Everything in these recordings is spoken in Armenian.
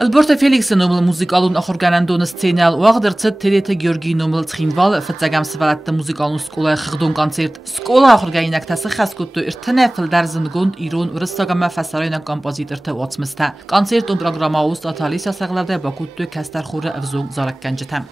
البورت فيليكس نومل موسيقالون أخرجاندون سценال وأقدر تريت جيورجي نومل تخينفال فتجمع سفلات موسيقالون سكولا خدون كونسرت سكولا أخرجاينك تسخس كتو ارتنافل درزنجون إيرون ورستجمع فسرين كومبوزيتر تواتس مستا كونسرت برنامج أتاليسيا سغلده با كتو كستر خورة أفزون زارك كنجتم.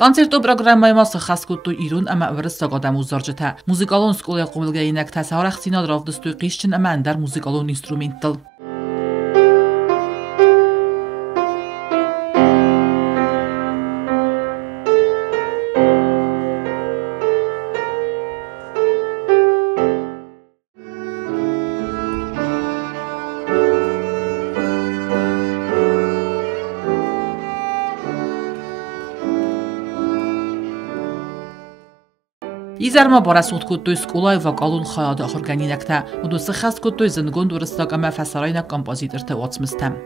Концерту программай маса хасკუტუ ირუნ ამა ვერსაგოდამ უზორჯთა მუსიკალონ სკოლა ყუმილგეინაკ თასავრახ სინოდროვდსტუ ყიშჩინ ამა ანდარ მუსიკალონ ინსტრუმენტალ Izarma barasut kuttu skolay vokalun xayada xorganinakta udusi xas kuttu zingund uristagama fasarayna kompozitor te otsmistam.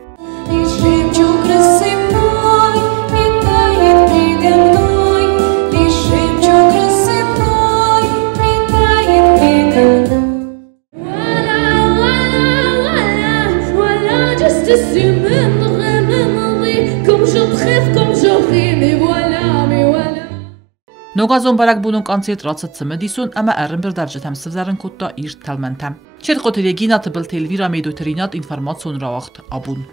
Նոգազոն բարակ բունուն կոնցերտ ռացը ծմդիսուն ամա արմբեր դարժետամ սվզարն կուտա իր թալմանտամ։ Չեր կոտերի գինատը բլթել վիրամեդու տրինատ ինֆորմացիոն ռավախտ աբուն։